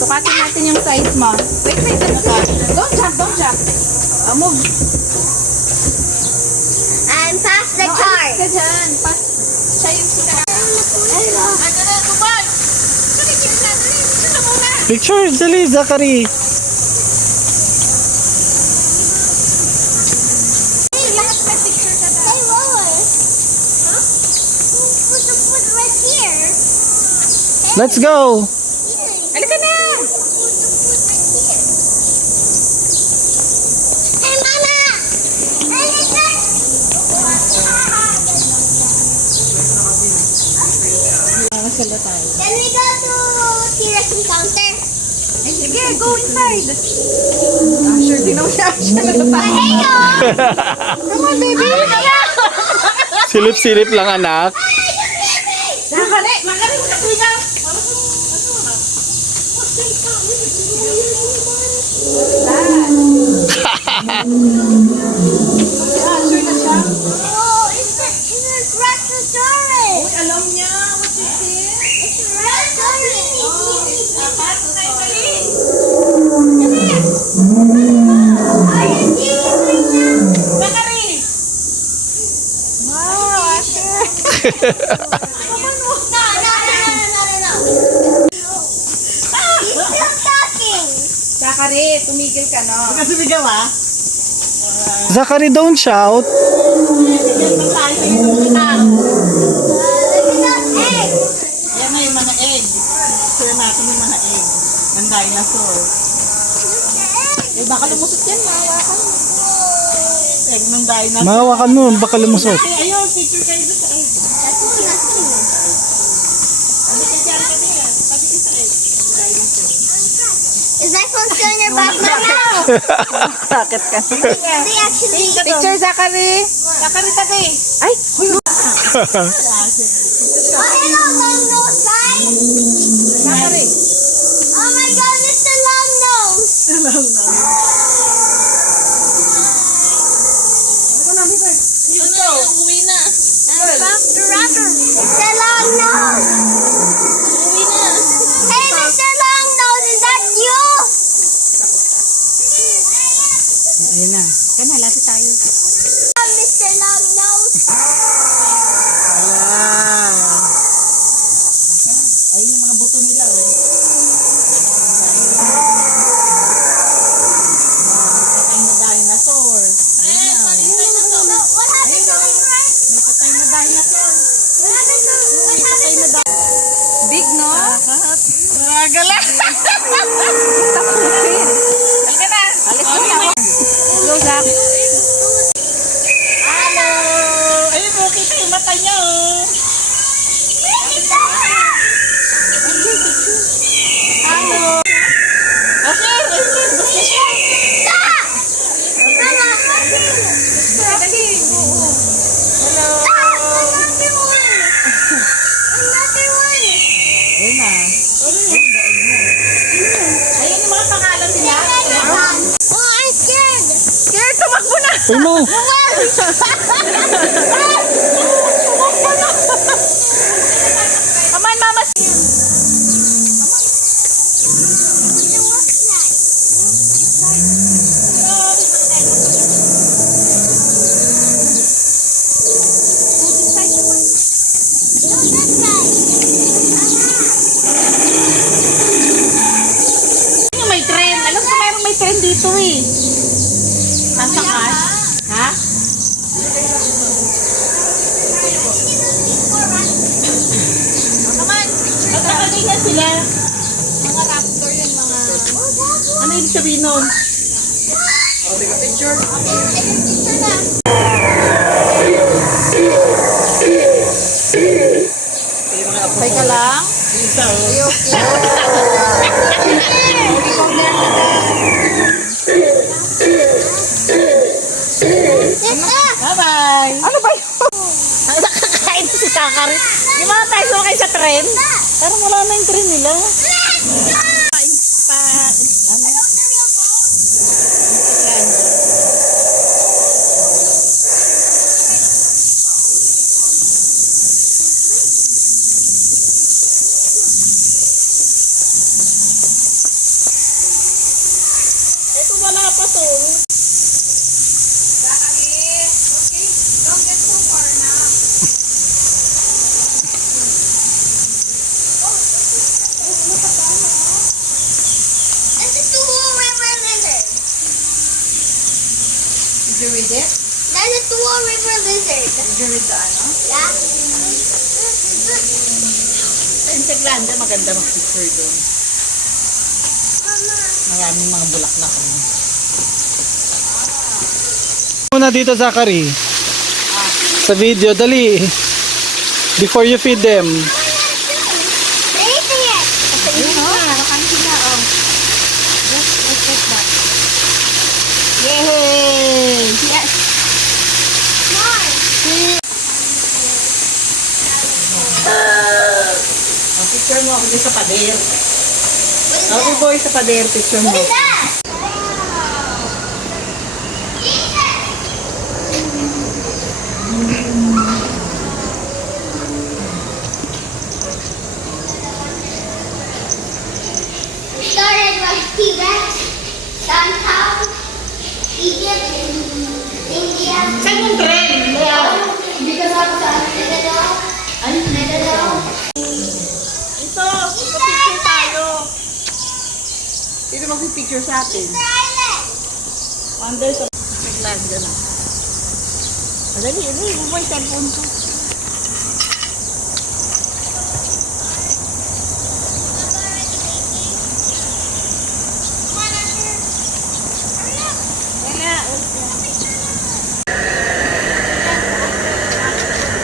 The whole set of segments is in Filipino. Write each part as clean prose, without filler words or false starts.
Sukatin natin yung size mo. Wait, don't jump, don't jump. Move. And pass the card. Alis ka dyan. Siya yung sila. Picture, dali, Zachary. Let's go. Halika na! Hey, Mama! Can we go to T-Rex encounter? Ay, sige, go inside. Sure, di naman siya na tayo. Come on, baby. Silip-silip lang, anak. Nakakali, makali mo na. Sure na siya. Oh, it's Brachiosaurus. Uy, alam niya. What is this? It's Brachiosaurus. Wow, Asher. Zachary, tumigil ka, no? Kasi bigaw ah. Zachary, don't shout. Yan man tayo sa isang kitang. Yan na yung mga egg. Sila natin yung mga egg. Ng dinosaur. Eh, baka lumusot yan, mahawakan mo. Egg ng dinosaur. Mahawakan mo, baka lumusot. Ay, ayun, picture kayo doon sa egg. Is that phone still in your bag, Mama? Bakit ka? They actually Picture, Zachary. Zachary, tabi. Ay, Oh, hello, long nose guys. Zachary. Oh my God, Mr. Long Nose. Mr. Long Nose. Hey, Mr. Long Nose, is that you? Ayun na. Kana, lapit tayo. Oh, Mr. Long Nose. Ayun yung mga buto nila. Oh. Patay na dinosaur. Ayun na. So, what happened to him, right? May patay na dinosaur. What happened to him? Big, no? Gala. Tapusin. Halika na. Alis ko na ako. Go, Zach. Hello! Ayun mo, kita yung mata niya. Oh. Hello! Okay, okay. Gusto siya. Stop! Mama, Dali. Hello! another one. Another one. Ayun na. Ayun yung mga pangalan nila. Oh, I'm scared. Scared, tumakbo na. Uy mo. Come on, Mama. May tren. Alam ko mayroong may tren dito eh. Sasakay. Ha? Magkakagay na sila. Mga raptor yun, mga... Ano ibig sabihin nun? Okay ka lang? Isa oh. Okay, Bye-bye! ano ba yun? Nakakain na si Zachary. Di ba tayo sumakay sa tren? Parang wala na yung train nila. pa to. Don't get so far now. That's a two river lizard. Did you read it? That's a two river lizard. Did you read the ano? Yeah. Sa Integlanda, maganda mag-picture doon. Mama. Maraming mga bulaklak. Muna dito, Zachary. Sa video, dali. Before you feed them. Anything it. Ayun o, nakakaan sila o. Just like that. Yay! Yes! More. Picture mo ako din sa pader. What is Okay that? boy, sa pader, picture mo. What is that? We started like Tibet, downtown, Egypt, India. Saan yung trend? Because of the Megadol. Ay, Megadol. ito, picture tayo. Sino mag-picture sa atin? Silent. Wonder sa Integlanda na. Madali, mo ba yung cellphone ko?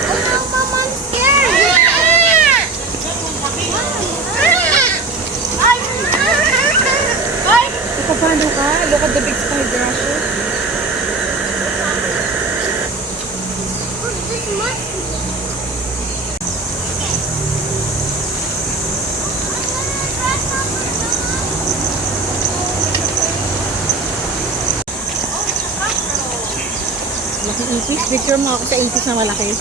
Oh no, Mom, I'm scared. Paano ka? Look at the big spider, Asher. This must be. Malaki ipis. Picture mo ako sa ipis na malaki.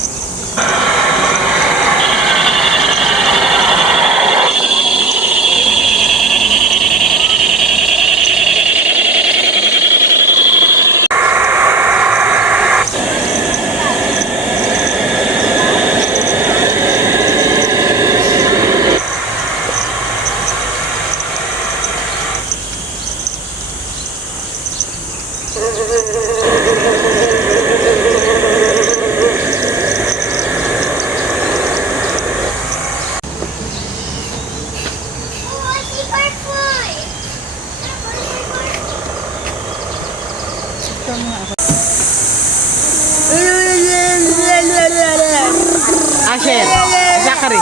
Oh, I see butterfly. Picture mo ako. Asher, Zachary.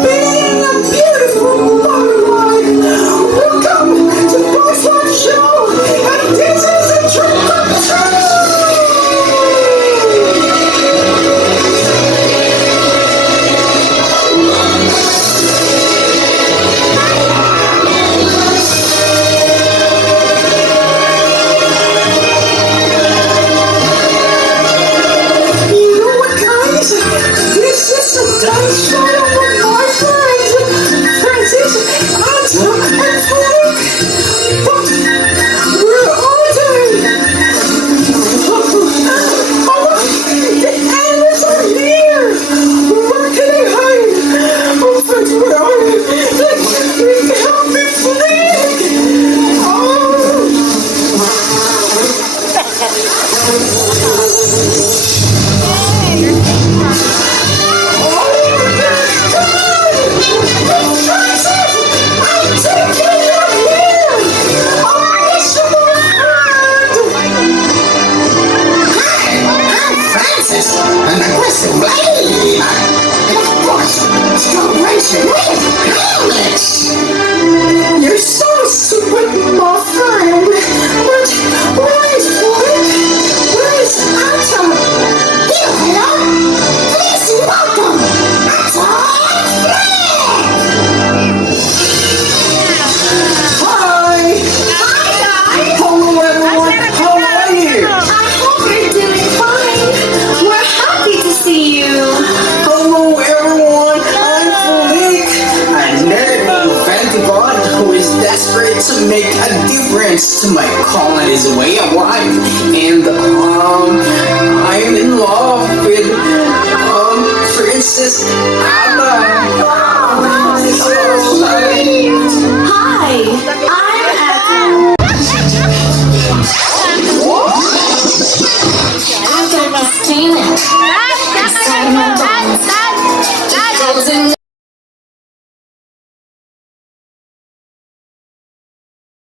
Being a beautiful my calling is way of life, and I'm in love with Princess Anna. Hi, I'm Christina.